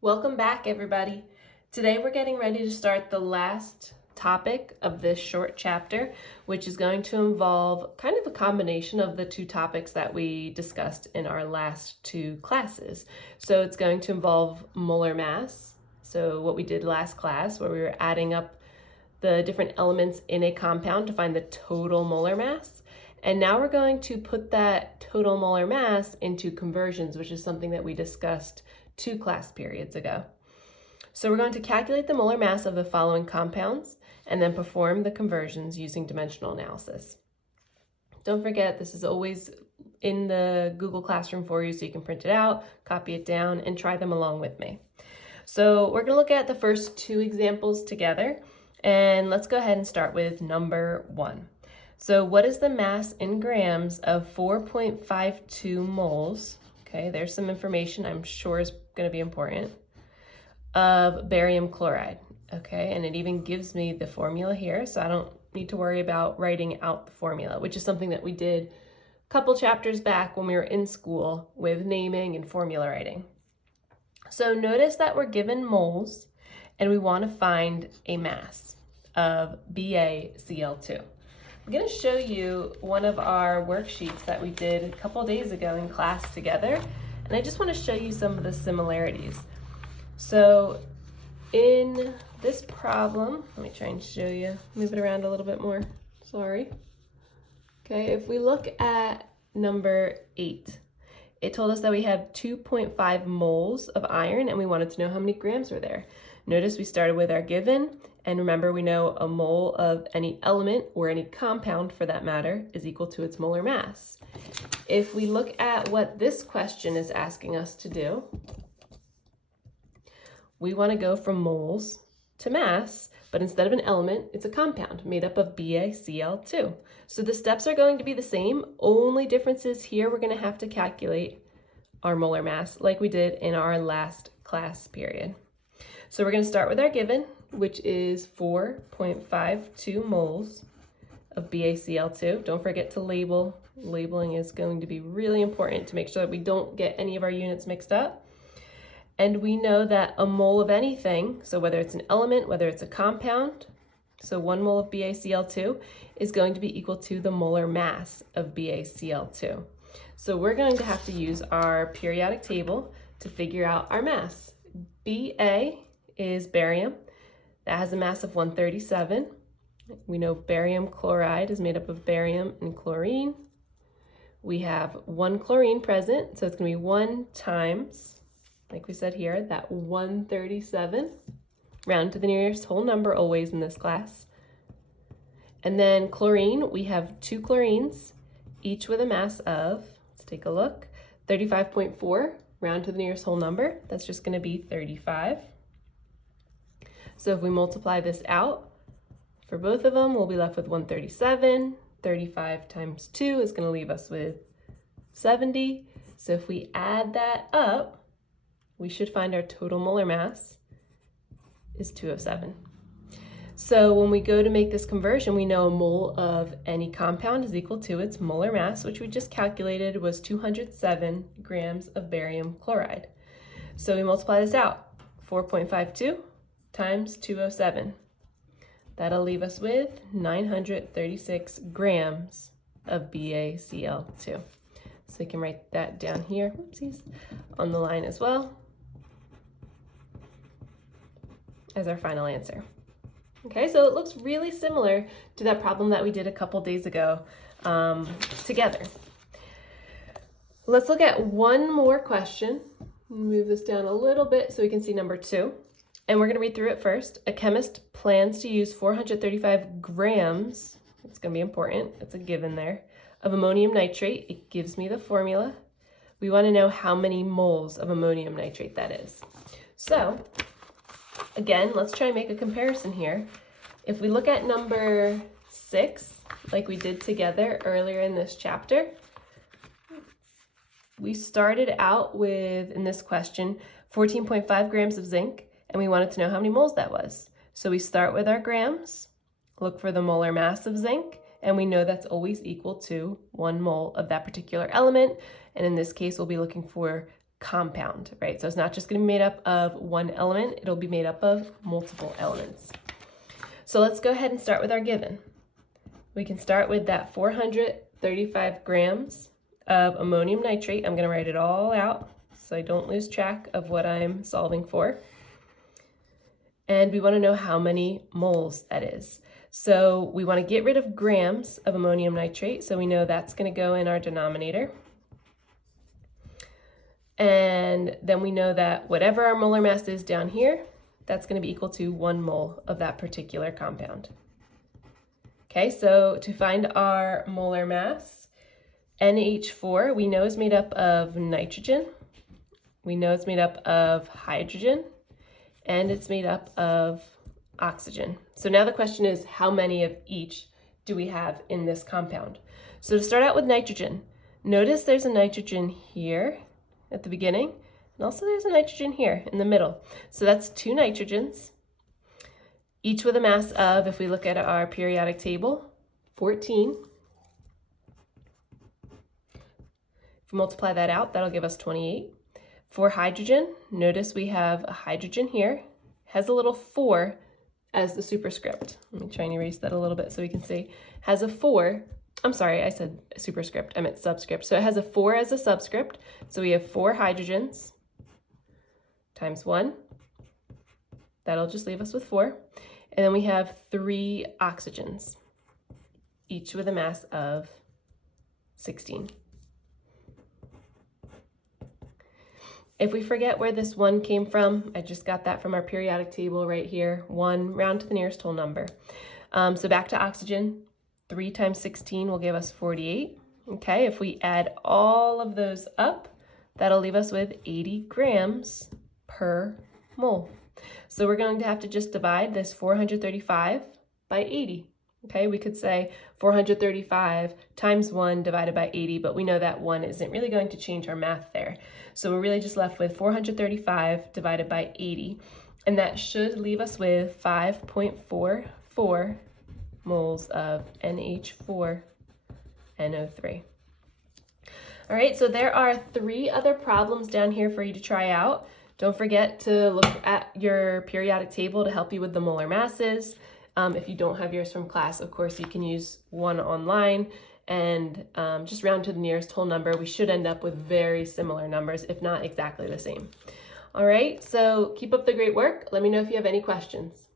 Welcome back, everybody. Today we're getting ready to start the last topic of this short chapter, which is going to involve kind of a combination of the two topics that we discussed in our last two classes. So it's going to involve molar mass, so what we did last class where we were adding up the different elements in a compound to find the total molar mass. And now we're going to put that total molar mass into conversions, which is something that we discussed 2 class periods ago. So we're going to calculate the molar mass of the following compounds and then perform the conversions using dimensional analysis. Don't forget, this is always in the Google Classroom for you, so you can print it out, copy it down, and try them along with me. So we're going to look at the first 2 examples together, and let's go ahead and start with number 1. So what is the mass in grams of 4.52 moles? Okay, there's some information I'm sure is going to be important, of barium chloride. Okay, and it even gives me the formula here, so I don't need to worry about writing out the formula, which is something that we did a couple chapters back when we were in school with naming and formula writing. So notice that we're given moles, and we want to find a mass of BaCl2. I'm going to show you one of our worksheets that we did a couple days ago in class together, and I just want to show you some of the similarities. So in this problem, let me try and show you, move it around a little bit more, sorry. Okay, if we look at number 8, it told us that we have 2.5 moles of iron and we wanted to know how many grams were there. Notice we started with our given, and remember we know a mole of any element, or any compound for that matter, is equal to its molar mass. If we look at what this question is asking us to do, we want to go from moles to mass, but instead of an element, it's a compound made up of BaCl2. So the steps are going to be the same, only difference is here we're going to have to calculate our molar mass like we did in our last class period. So we're going to start with our given, which is 4.52 moles of BaCl2. Don't forget to label. Labeling is going to be really important to make sure that we don't get any of our units mixed up. And we know that a mole of anything, so whether it's an element, whether it's a compound, so 1 mole of BaCl2 is going to be equal to the molar mass of BaCl2. So we're going to have to use our periodic table to figure out our mass. Ba is barium. That has a mass of 137. We know barium chloride is made up of barium and chlorine. We have 1 chlorine present, so it's going to be 1 times, like we said here, that 137. Round to the nearest whole number always in this class. And then chlorine, we have 2 chlorines, each with a mass of, let's take a look, 35.4. Round to the nearest whole number, that's just going to be 35. So if we multiply this out for both of them, we'll be left with 137. 35 times 2 is going to leave us with 70. So if we add that up, we should find our total molar mass is 207. So when we go to make this conversion, we know a mole of any compound is equal to its molar mass, which we just calculated was 207 grams of barium chloride. So we multiply this out, 4.52 times 207. That'll leave us with 936 grams of BaCl2. So we can write that down here, oopsies, on the line as well as our final answer. Okay, so it looks really similar to that problem that we did a couple days ago together. Let's look at one more question. Move this down a little bit so we can see number 2. And we're going to read through it first. A chemist plans to use 435 grams, it's going to be important, it's a given there, of ammonium nitrate. It gives me the formula. We want to know how many moles of ammonium nitrate that is. So, again, let's try and make a comparison here. If we look at number 6, like we did together earlier in this chapter, we started out with, in this question, 14.5 grams of zinc, and we wanted to know how many moles that was. So we start with our grams, look for the molar mass of zinc, and we know that's always equal to 1 mole of that particular element. And in this case, we'll be looking for compound, right? So it's not just going to be made up of one element, it'll be made up of multiple elements. So let's go ahead and start with our given. We can start with that 435 grams of ammonium nitrate. I'm going to write it all out so I don't lose track of what I'm solving for. And we want to know how many moles that is. So we want to get rid of grams of ammonium nitrate, so we know that's going to go in our denominator. And then we know that whatever our molar mass is down here, that's going to be equal to 1 mole of that particular compound. Okay, so to find our molar mass, NH4 we know is made up of nitrogen, we know it's made up of hydrogen, and it's made up of oxygen. So now the question is, how many of each do we have in this compound? So to start out with nitrogen, notice there's a nitrogen here at the beginning, and also there's a nitrogen here in the middle. So that's 2 nitrogens, each with a mass of, if we look at our periodic table, 14. If we multiply that out, that'll give us 28. For hydrogen, notice we have a hydrogen here, has a little 4 as the superscript. Let me try and erase that a little bit so we can see. Has a 4, I'm sorry, I said superscript, I meant subscript. So it has a 4 as a subscript. So we have 4 hydrogens times 1. That'll just leave us with 4. And then we have 3 oxygens, each with a mass of 16. If we forget where this 1 came from, I just got that from our periodic table right here, 1 round to the nearest whole number. So back to oxygen, 3 times 16 will give us 48. Okay, if we add all of those up, that'll leave us with 80 grams per mole. So we're going to have to just divide this 435 by 80. Okay, we could say 435 times 1 divided by 80, but we know that 1 isn't really going to change our math there. So we're really just left with 435 divided by 80, and that should leave us with 5.44 moles of NH4NO3. All right, so there are 3 other problems down here for you to try out. Don't forget to look at your periodic table to help you with the molar masses. If you don't have yours from class, of course, you can use one online and just round to the nearest whole number. We should end up with very similar numbers, if not exactly the same. All right, so keep up the great work. Let me know if you have any questions.